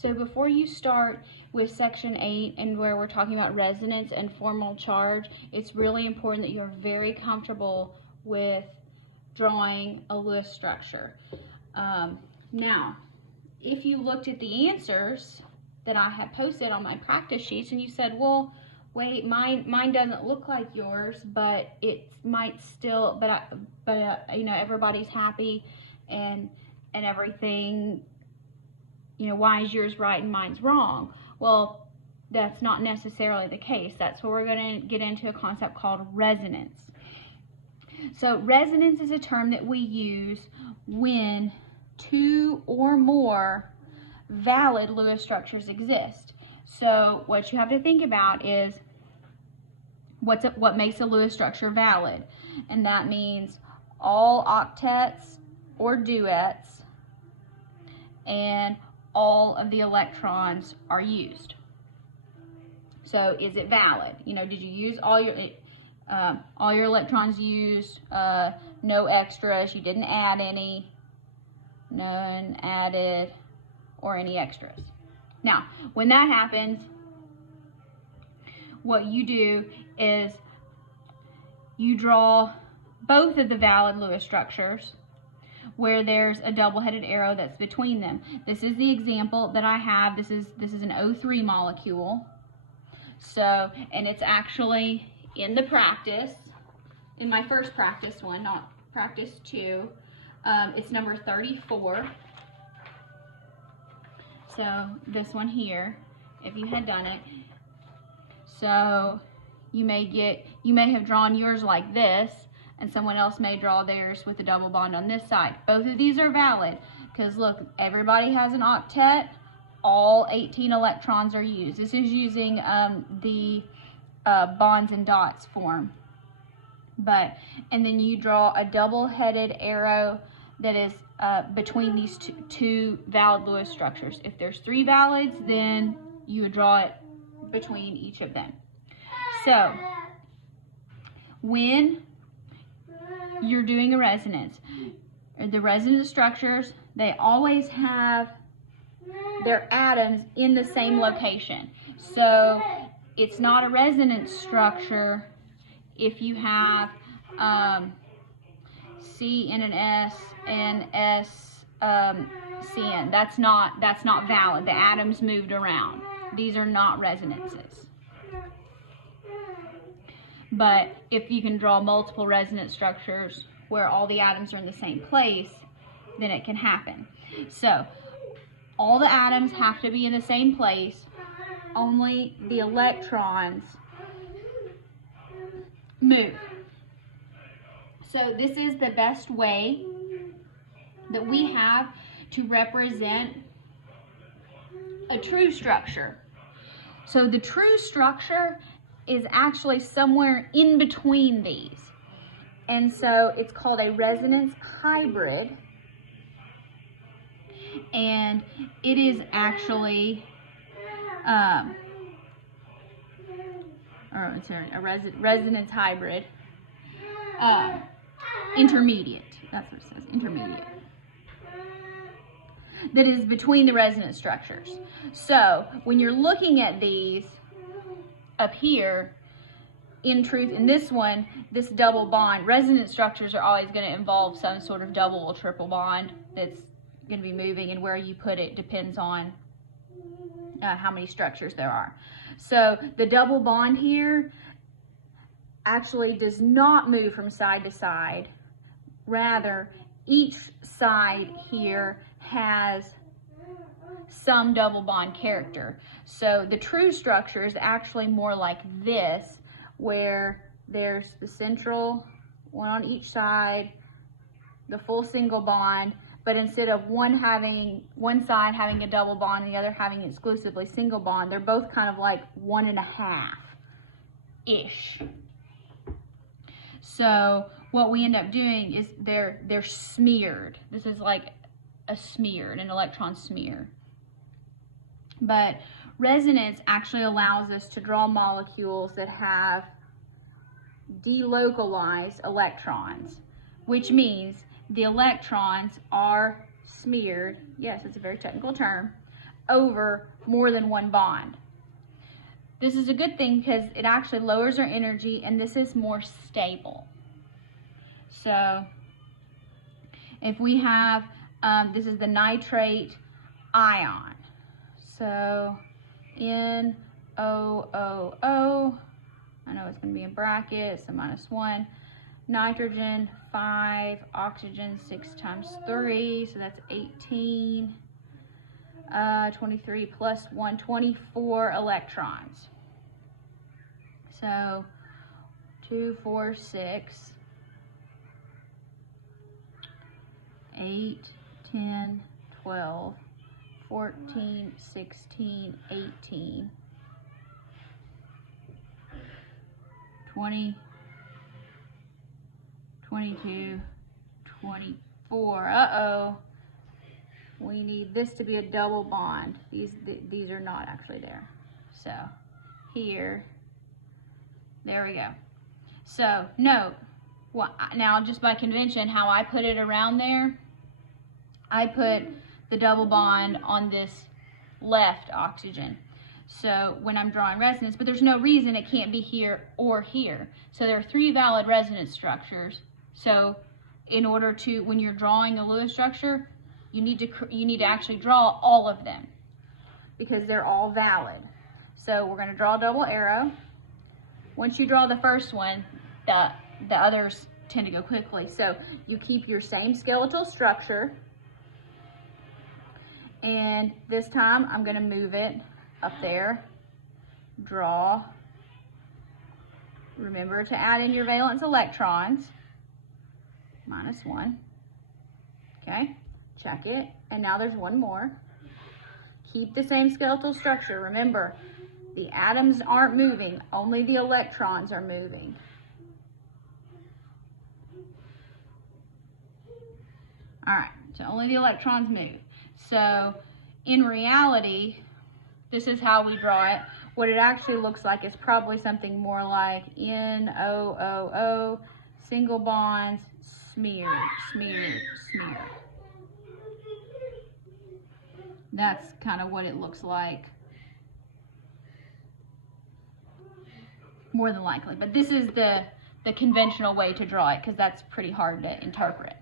So before you start with section 8 and where we're talking about resonance and formal charge, it's really important that you're very comfortable with drawing a Lewis structure. Now, if you looked at the answers that I had posted on my practice sheets and you said, well, wait, mine doesn't look like yours, but it might still, you know, everybody's happy and everything, you know, why is yours right and mine's wrong? Well, that's not necessarily the case. That's where we're going to get into a concept called resonance. So resonance is a term that we use when two or more valid Lewis structures exist. So what you have to think about is what makes a Lewis structure valid, and that means all octets or duets and all of the electrons are used. So is it valid? You know, did you use all your electrons used, no extras, you didn't add any, none added, or any extras. Now, when that happens, what you do is you draw both of the valid Lewis structures where there's a double-headed arrow that's between them. This is the example that I have. This is an O3 molecule. So, and it's actually in the practice, in my first practice one, not practice 2. It's number 34. So this one here, if you had done it. So you may have drawn yours like this, and someone else may draw theirs with a double bond on this side. Both of these are valid, because look, everybody has an octet, all 18 electrons are used. This is using the bonds and dots form. And then you draw a double-headed arrow that is between these two valid Lewis structures. If there's 3 valids, then you would draw it between each of them. So, when you're doing a resonance, the resonance structures, they always have their atoms in the same location. So, it's not a resonance structure if you have C and an S and S CN. That's not valid. The atoms moved around. These are not resonances. But if you can draw multiple resonance structures where all the atoms are in the same place, then it can happen. So all the atoms have to be in the same place. Only the electrons move. So this is the best way that we have to represent a true structure. So the true structure is actually somewhere in between these. And so it's called a resonance hybrid. And it is actually a resonance hybrid intermediate. That's what it says, intermediate. That is between the resonance structures. So when you're looking at these up here, in truth, in this one, this double bond, resonance structures are always going to involve some sort of double or triple bond that's going to be moving, and where you put it depends on how many structures there are. So the double bond here actually does not move from side to side. Rather, each side here has some double bond character. So the true structure is actually more like this, where there's the central one on each side, the full single bond, but instead of one side having a double bond and the other having exclusively single bond, they're both kind of like 1.5-ish. So what we end up doing is they're smeared. This is like a smeared, an electron smear. But resonance actually allows us to draw molecules that have delocalized electrons, which means the electrons are smeared, yes, it's a very technical term, over more than one bond. This is a good thing because it actually lowers our energy, and this is more stable. So if we have, this is the nitrate ion. So NOOO, I know it's going to be in brackets, so -1. Nitrogen 5, oxygen 6 times 3, so that's 18. 23 plus 1, 24 electrons. So 2, 4, 6, 8, 10, 12, 14, 16, 18, 20, 22, 24. Uh-oh. We need this to be a double bond. These are not actually there. So here, there we go. So note, now just by convention, how I put it around there, I put the double bond on this left oxygen. So when I'm drawing resonance, but there's no reason it can't be here or here. So there are 3 valid resonance structures. So in order to, when you're drawing a Lewis structure, you need to actually draw all of them because they're all valid. So we're going to draw a double arrow. Once you draw the first one, the others tend to go quickly. So you keep your same skeletal structure, and this time I'm going to move it up there. Draw. Remember to add in your valence electrons. -1. Okay. Check it, and now there's one more. Keep the same skeletal structure. Remember, the atoms aren't moving, only the electrons are moving. All right, so only the electrons move. So in reality, this is how we draw it. What it actually looks like is probably something more like NOOO, single bonds, smeared, smeared, smeared. That's kind of what it looks like, more than likely. But this is the conventional way to draw it because that's pretty hard to interpret.